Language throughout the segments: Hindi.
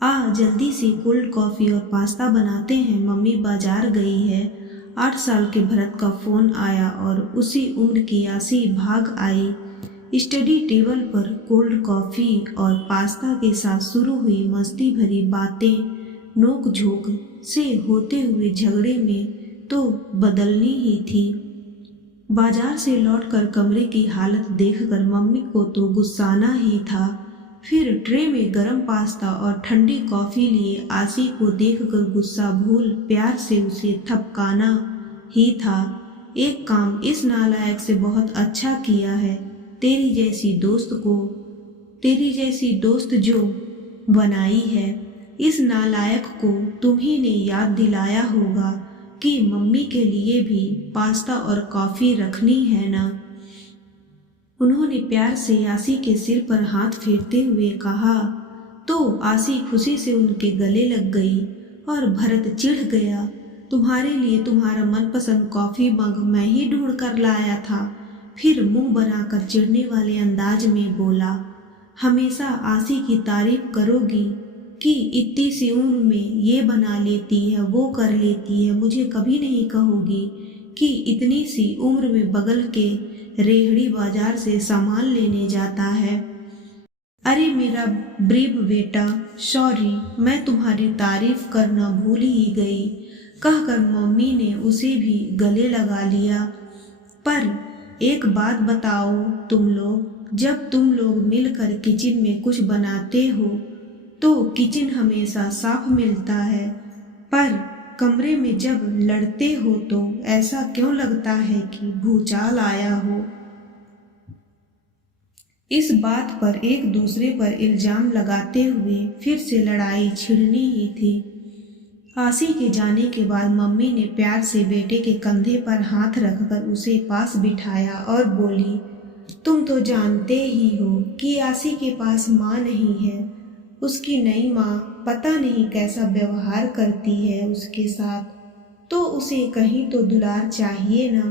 जल्दी से कोल्ड कॉफ़ी और पास्ता बनाते हैं, मम्मी बाजार गई है। 8 साल के भरत का फ़ोन आया और उसी उम्र की आसी भाग आई। स्टडी टेबल पर कोल्ड कॉफ़ी और पास्ता के साथ शुरू हुई मस्ती भरी बातें नोक झोंक से होते हुए झगड़े में तो बदलनी ही थी। बाजार से लौटकर कमरे की हालत देखकर मम्मी को तो गुस्साना ही था। फिर ट्रे में गरम पास्ता और ठंडी कॉफ़ी लिए आशी को देखकर गुस्सा भूल प्यार से उसे थपकाना ही था। एक काम इस नालायक से बहुत अच्छा किया है, तेरी जैसी दोस्त जो बनाई है। इस नालायक को तुम्ही ने याद दिलाया होगा कि मम्मी के लिए भी पास्ता और कॉफ़ी रखनी है ना। उन्होंने प्यार से आशी के सिर पर हाथ फेरते हुए कहा तो आशी खुशी से उनके गले लग गई और भरत चिढ़ गया। तुम्हारे लिए तुम्हारा मनपसंद कॉफ़ी मग मैं ही ढूंढ कर लाया था। फिर मुंह बनाकर चिढ़ने वाले अंदाज में बोला, हमेशा आशी की तारीफ करोगी कि इतनी सी उम्र में ये बना लेती है वो कर लेती है, मुझे कभी नहीं कहोगी कि इतनी सी उम्र में बगल के रेहड़ी बाजार से सामान लेने जाता है। अरे मेरा ब्रीव बेटा, सॉरी, मैं तुम्हारी तारीफ करना भूल ही गई, कहकर मम्मी ने उसे भी गले लगा लिया। पर एक बात बताओ तुम लोग, जब तुम लोग मिलकर किचन में कुछ बनाते हो तो किचन हमेशा साफ मिलता है, पर कमरे में जब लड़ते हो तो ऐसा क्यों लगता है कि भूचाल आया हो। इस बात पर एक दूसरे पर इल्जाम लगाते हुए फिर से लड़ाई छिड़नी ही थी। आशी के जाने के बाद मम्मी ने प्यार से बेटे के कंधे पर हाथ रखकर उसे पास बिठाया और बोली, तुम तो जानते ही हो कि आशी के पास माँ नहीं है। उसकी नई माँ पता नहीं कैसा व्यवहार करती है उसके साथ, तो उसे कहीं तो दुलार चाहिए ना।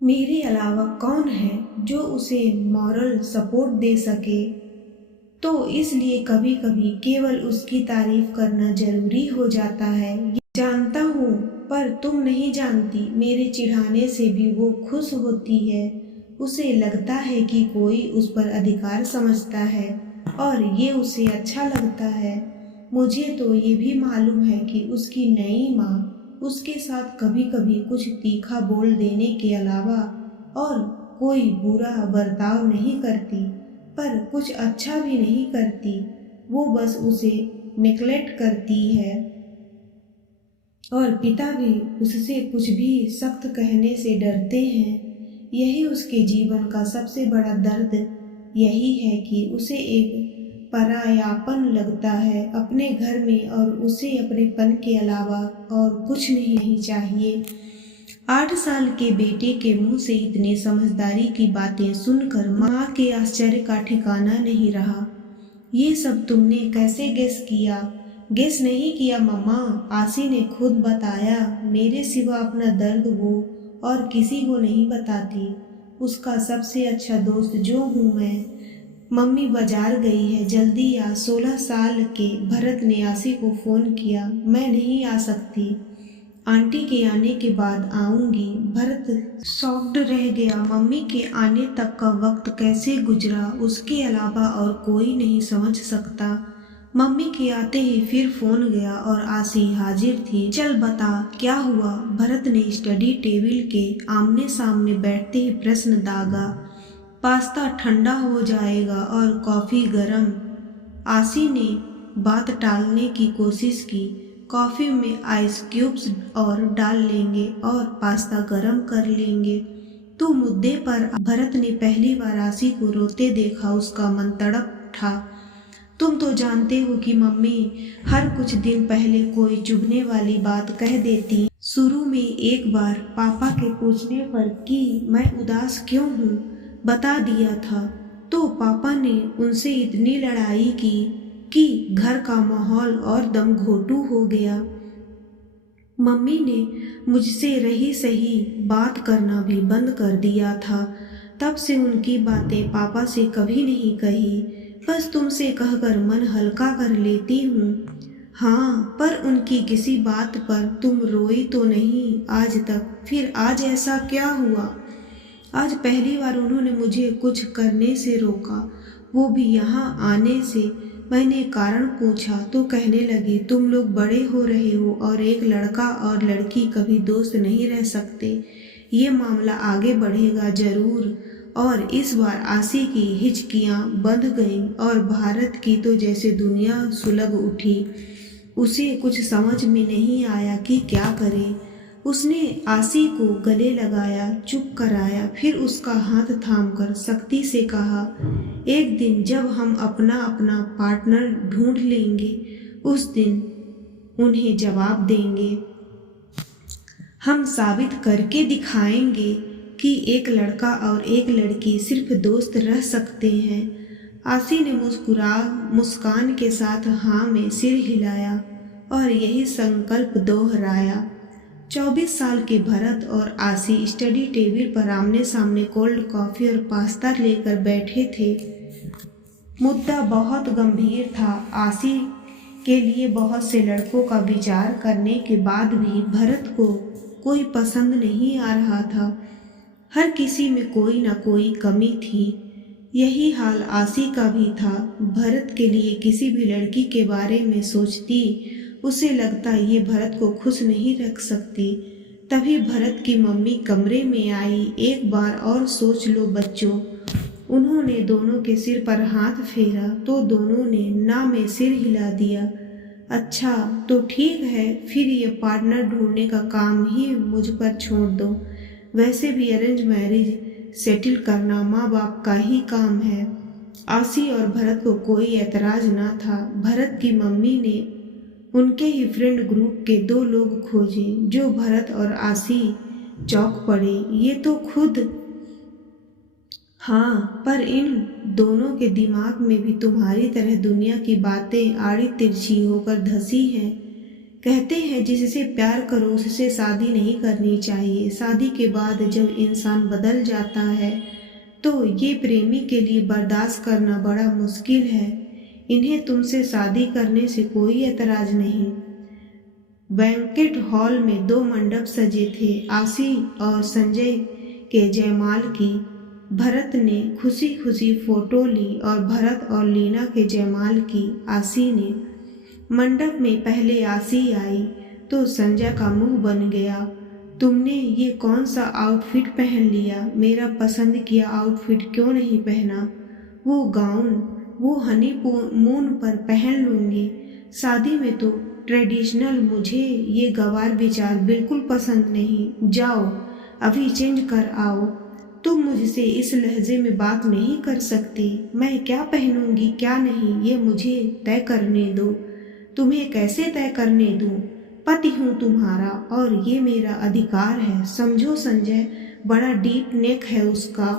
मेरे अलावा कौन है जो उसे मॉरल सपोर्ट दे सके, तो इसलिए कभी कभी केवल उसकी तारीफ करना जरूरी हो जाता है। जानता हूँ, पर तुम नहीं जानती, मेरे चिढ़ाने से भी वो खुश होती है। उसे लगता है कि कोई उस पर अधिकार समझता है और ये उसे अच्छा लगता है। मुझे तो ये भी मालूम है कि उसकी नई माँ उसके साथ कभी कभी कुछ तीखा बोल देने के अलावा और कोई बुरा बर्ताव नहीं करती, पर कुछ अच्छा भी नहीं करती। वो बस उसे नेग्लेक्ट करती है और पिता भी उससे कुछ भी सख्त कहने से डरते हैं। यही उसके जीवन का सबसे बड़ा दर्द यही है कि उसे एक परायापन लगता है अपने घर में और उसे अपनेपन के अलावा और कुछ नहीं चाहिए। 8 साल के बेटे के मुंह से इतने समझदारी की बातें सुनकर माँ के आश्चर्य का ठिकाना नहीं रहा। ये सब तुमने कैसे गेस किया? गेस नहीं किया मम्मा, आशी ने खुद बताया। मेरे सिवा अपना दर्द वो और किसी को नहीं बताती। उसका सबसे अच्छा दोस्त जो हूँ मैं। मम्मी बाजार गई है, जल्दी आ। 16 साल के भरत ने आशी को फ़ोन किया, मैं नहीं आ सकती, आंटी के आने के बाद आऊंगी। भरत शॉक्ड रह गया। मम्मी के आने तक का वक्त कैसे गुजरा उसके अलावा और कोई नहीं समझ सकता। मम्मी के आते ही फिर फोन गया और आशी हाजिर थी। चल बता क्या हुआ? भरत ने स्टडी टेबल के आमने सामने बैठते ही प्रश्न दागा। पास्ता ठंडा हो जाएगा और कॉफ़ी गरम। आशी ने बात टालने की कोशिश की। कॉफ़ी में आइस क्यूब्स और डाल लेंगे और पास्ता गरम कर लेंगे। तू मुद्दे पर। भरत ने पहली बार आशी को रोते देखा। उसका मन तड़प उठा। तुम तो जानते हो कि मम्मी हर कुछ दिन पहले कोई चुभने वाली बात कह देती। शुरू में एक बार पापा के पूछने पर कि मैं उदास क्यों हूँ बता दिया था, तो पापा ने उनसे इतनी लड़ाई की कि घर का माहौल और दम घोटू हो गया। मम्मी ने मुझसे रही सही बात करना भी बंद कर दिया था। तब से उनकी बातें पापा से कभी नहीं कही। बस तुमसे कहकर मन हल्का कर लेती हूँ। हाँ, पर उनकी किसी बात पर तुम रोई तो नहीं आज तक? फिर आज ऐसा क्या हुआ? आज पहली बार उन्होंने मुझे कुछ करने से रोका, वो भी यहाँ आने से। मैंने कारण पूछा तो कहने लगी तुम लोग बड़े हो रहे हो और एक लड़का और लड़की कभी दोस्त नहीं रह सकते। ये मामला आगे बढ़ेगा जरूर। और इस बार आसी की हिचकियाँ बंध गईं और भारत की तो जैसे दुनिया सुलग उठी। उसे कुछ समझ में नहीं आया कि क्या करे। उसने आसी को गले लगाया, चुप कराया, फिर उसका हाथ थामकर सख्ती से कहा, एक दिन जब हम अपना अपना पार्टनर ढूंढ लेंगे उस दिन उन्हें जवाब देंगे। हम साबित करके दिखाएंगे कि एक लड़का और एक लड़की सिर्फ दोस्त रह सकते हैं। आसी ने मुस्कान के साथ हाँ में सिर हिलाया और यही संकल्प दोहराया। 24 साल के भरत और आसी स्टडी टेबल पर आमने सामने कोल्ड कॉफी और पास्ता लेकर बैठे थे। मुद्दा बहुत गंभीर था। आसी के लिए बहुत से लड़कों का विचार करने के बाद भी भरत को कोई पसंद नहीं आ रहा था। हर किसी में कोई ना कोई कमी थी। यही हाल आसी का भी था। भरत के लिए किसी भी लड़की के बारे में सोचती उसे लगता ये भरत को खुश नहीं रख सकती। तभी भरत की मम्मी कमरे में आई। एक बार और सोच लो बच्चों। उन्होंने दोनों के सिर पर हाथ फेरा तो दोनों ने ना में सिर हिला दिया। अच्छा तो ठीक है, फिर ये पार्टनर ढूंढने का काम ही मुझ पर छोड़ दो। वैसे भी अरेंज मैरिज सेटल करना माँ बाप का ही काम है। आसी और भरत को कोई एतराज ना था। भरत की मम्मी ने उनके ही फ्रेंड ग्रुप के 2 लोग खोजे जो भरत और आसी चौंक पड़े। ये तो खुद। हाँ, पर इन दोनों के दिमाग में भी तुम्हारी तरह दुनिया की बातें आड़ी तिरछी होकर धसी हैं। कहते हैं जिससे प्यार करो उससे शादी नहीं करनी चाहिए। शादी के बाद जब इंसान बदल जाता है तो ये प्रेमी के लिए बर्दाश्त करना बड़ा मुश्किल है। इन्हें तुमसे शादी करने से कोई एतराज नहीं। बैंकेट हॉल में 2 मंडप सजे थे, आसी और संजय के जयमाल की। भरत ने खुशी खुशी फोटो ली और भरत और लीना के जयमाल की। आसी ने मंडप में पहले आसी आई तो संजय का मुंह बन गया। तुमने ये कौन सा आउटफिट पहन लिया? मेरा पसंद किया आउटफिट क्यों नहीं पहना? वो गाउन वो हनीमून पर पहन लूँगी। शादी में तो ट्रेडिशनल। मुझे ये गवार विचार बिल्कुल पसंद नहीं। जाओ अभी चेंज कर आओ। तुम मुझसे इस लहजे में बात नहीं कर सकती। मैं क्या पहनूंगी क्या नहीं ये मुझे तय करने दो। तुम्हें कैसे तय करने दूं? पति हूँ तुम्हारा और ये मेरा अधिकार है। समझो संजय, बड़ा डीप नेक है उसका।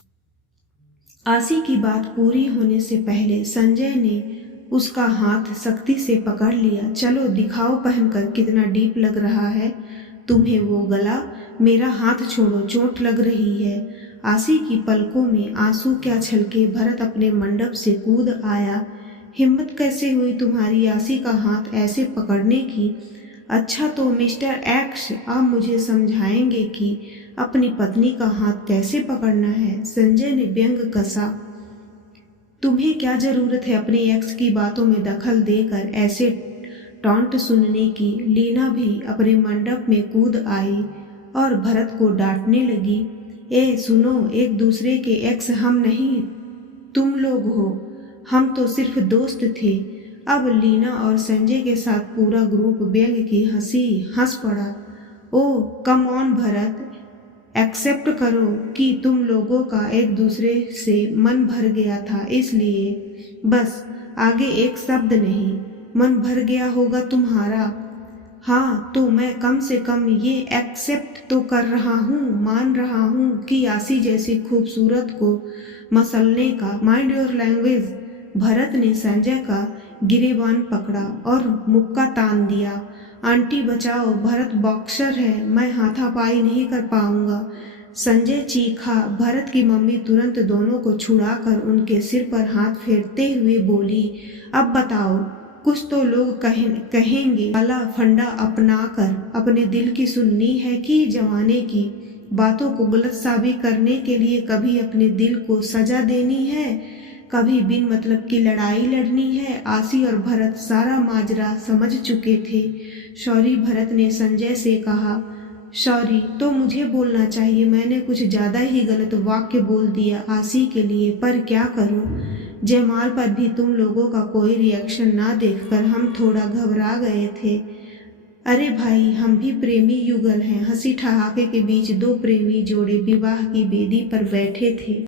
आसी की बात पूरी होने से पहले संजय ने उसका हाथ सख्ती से पकड़ लिया। चलो दिखाओ पहनकर कितना डीप लग रहा है तुम्हें वो गला। मेरा हाथ छोड़ो, चोट लग रही है। आसी की पलकों में आंसू क्या छलके। भरत अपने मंडप से कूद आया। हिम्मत कैसे हुई तुम्हारी आसी का हाथ ऐसे पकड़ने की? अच्छा तो मिस्टर एक्स आप मुझे समझाएंगे कि अपनी पत्नी का हाथ कैसे पकड़ना है? संजय ने व्यंग कसा। तुम्हें क्या जरूरत है अपने एक्स की बातों में दखल देकर ऐसे टॉन्ट सुनने की? लीना भी अपने मंडप में कूद आई और भरत को डांटने लगी। ए सुनो, एक दूसरे के एक्स हम नहीं तुम लोग हो। हम तो सिर्फ दोस्त थे। अब लीना और संजय के साथ पूरा ग्रुप व्यंग की हंसी हंस पड़ा। ओ कम ऑन भरत, एक्सेप्ट करो कि तुम लोगों का एक दूसरे से मन भर गया था, इसलिए बस आगे एक शब्द नहीं। मन भर गया होगा तुम्हारा? हाँ तो मैं कम से कम ये एक्सेप्ट तो कर रहा हूँ, मान रहा हूँ कि आसी जैसी खूबसूरत को मसलने का। Mind your language. भरत ने संजय का गिरेबान पकड़ा और मुक्का तान दिया। आंटी बचाओ, भरत बॉक्सर है, मैं हाथापाई नहीं कर पाऊंगा। संजय चीखा। भरत की मम्मी तुरंत दोनों को छुड़ाकर उनके सिर पर हाथ फेरते हुए बोली, अब बताओ, कुछ तो लोग कहेंगे काला फंडा अपनाकर अपने दिल की सुननी है कि जमाने की बातों को गलत साबित करने के लिए कभी अपने दिल को सजा देनी है, कभी बिन मतलब की लड़ाई लड़नी है। आशी और भरत सारा माजरा समझ चुके थे। शौरी, भरत ने संजय से कहा, सॉरी, तो मुझे बोलना चाहिए, मैंने कुछ ज़्यादा ही गलत वाक्य बोल दिया आशी के लिए, पर क्या करूं। जयमाल पर भी तुम लोगों का कोई रिएक्शन ना देखकर हम थोड़ा घबरा गए थे। अरे भाई, हम भी प्रेमी युगल हैं। हंसी ठहाके के बीच दो प्रेमी जोड़े विवाह की बेदी पर बैठे थे।